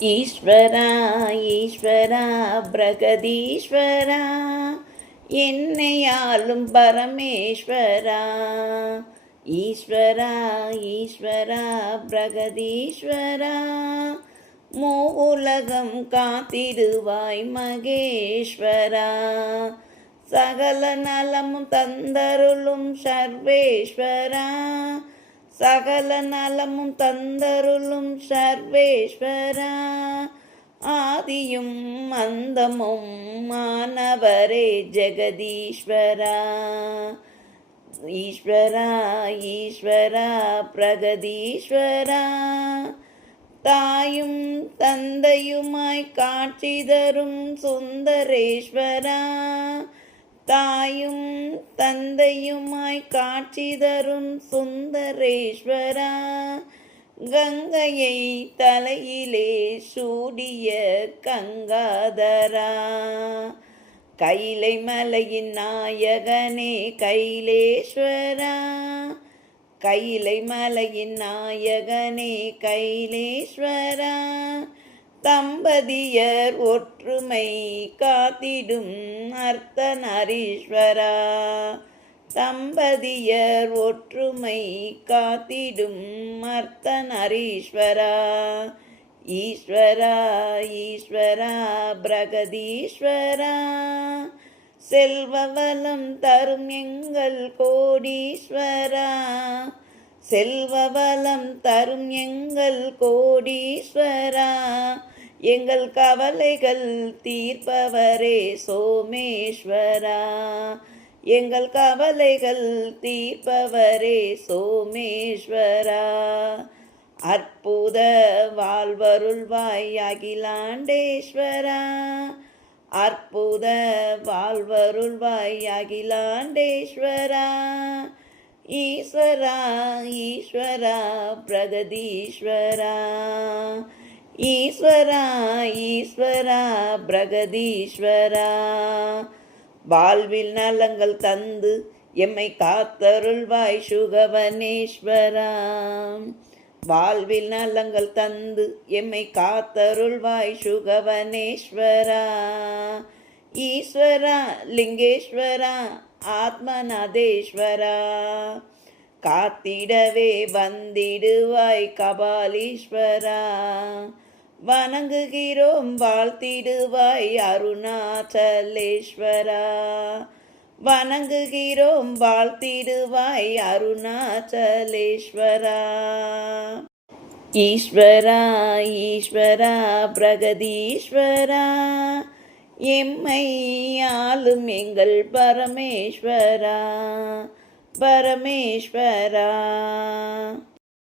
ஈஸ்வரா ஈஸ்வரா பிரகதீஸ்வரா என்னை ஆளும் பரமேஸ்வரா. ஈஸ்வரா ஈஸ்வரா பிரகதீஸ்வரா மூவுலகம் காத்திடுவாய் மகேஸ்வரா. சகல நலமும் தந்தருளும் சர்வேஸ்வரா. சகல நலமும் தந்தருளும் சர்வேஸ்வரா. ஆதியும் அந்தமும் மானவரே ஜெகதீஸ்வரா. ஈஸ்வரா ஈஸ்வரா பிரகதீஸ்வரா தாயும் தந்தையுமாய் காட்சி தரும் சுந்தரேஸ்வரா. தாயும் தந்தையுமாய் காட்சி தரும் சுந்தரேஸ்வரா. கங்கையை தலையிலே சூடிய கங்காதரா. கைலை மலையின் நாயகனே கைலேஸ்வரா. கைலை மலையின் நாயகனே கைலேஸ்வரா. தம்பதியர் ஒற்றுமை காத்திடும் அர்த்தநாரீஸ்வரா. தம்பதியர் ஒற்றுமை காத்திடும் அர்த்தநாரீஸ்வரா. ஈஸ்வரா ஈஸ்வரா பிரகதீஸ்வரா செல்வவலம் தரும் எங்கள் கோடீஸ்வரா. செல்வவலம் தரும் எங்கள் கோடீஸ்வரா. எங்கள் கவலைகள் தீர்ப்பவரே சோமேஸ்வரா. எங்கள் கவலைகள் தீர்ப்பவரே சோமேஸ்வரா. அற்புத வாழ்வருள்வாய் அகிலாண்டேஸ்வரா. அற்புத வாழ்வருள்வாய் அகிலாண்டேஸ்வரா. ஈஸ்வரா ஈஸ்வரா பிரகதீஸ்வரா. ஈஸ்வரா ஈஸ்வரா பிரகதீஸ்வரா வாழ்வில் நலங்கள் தந்து எம்மை காத்தருள்வாய் சுகவனேஸ்வரா. வாழ்வில் நலங்கள் தந்து எம்மை காத்தருள்வாய் சுகவனேஸ்வரா. ஈஸ்வரா லிங்கேஸ்வரா ஆத்மநாதேஸ்வரா காத்திடவே வந்திடுவாய் கபாலீஸ்வரா. வணங்குகிறோம் வாழ்த்திடுவாய் அருணாச்சலேஸ்வரா. வணங்குகிறோம் வாழ்த்திடுவாய் அருணாச்சலேஸ்வரா. ஈஸ்வரா ஈஸ்வரா பிரகதீஸ்வரா எம்மை ஆளும் எங்கள் பரமேஸ்வரா. பரமேஸ்வரா